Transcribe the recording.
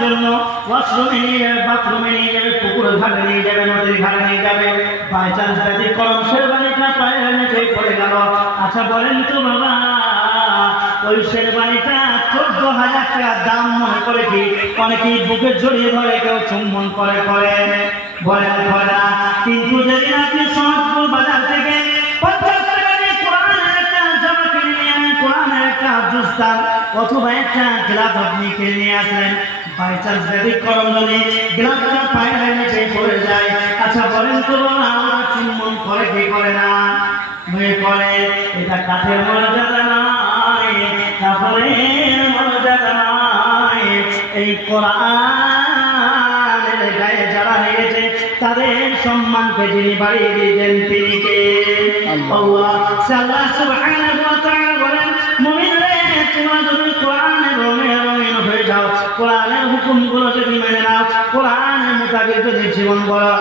জন্য ওয়াশরুমে নিয়ে যাবে, বাথরুমে নিয়ে যাবে, পুকুরের ঘাটে নিয়ে যাবে, নদীর ঘাটে নিয়ে যাবে। বাই চান্স ব্যতিক্রম শেরবানিটা পায়ের নিচে পড়ে গেল। আচ্ছা বলেন তো বাবা, ওই শেরবানিটা 14,000 টাকা দাম মনে করে কি অনেকেই বুকে জড়িয়ে ধরে, কেউ চুম্বন করে বলেন না। কিন্তু যেদিন আপনি সহজপুর বাজার থেকে 50 টাকা দিয়ে কোরআনের একটা জামা কিনে নিয়ে আনেন, কোরআনের একটা জুস্তার অথবা একটা গ্লাস আপনি কিনে নিয়ে আসলেন, বাই চান্স ব্যতিক্রম যদি গ্লাসটা পায়ের নিচে পড়ে যায়, আচ্ছা বলেন তো বাবা, আমরা চুম্বন করে কি করে না? করে। এটা কাঠের মর্যাদা নয়, কাপড়ের মর্যাদা নয়। এই কোরআনের গায়ে যারা লেগেছে তাদের সম্মানকে যিনি বাড়িয়ে দিয়েছেন তিনি কে? আল্লাহ। আল্লাহ সুবহানাহু ওয়া তাআলা বলেন, মুমিনরা তোমরা যদি কোরআনের রঙিন হয়ে যাও, কোরআনের হুকুমগুলো যদি মেনে নাও, কোরআনের মোতাবেক যদি জীবন গড়ো,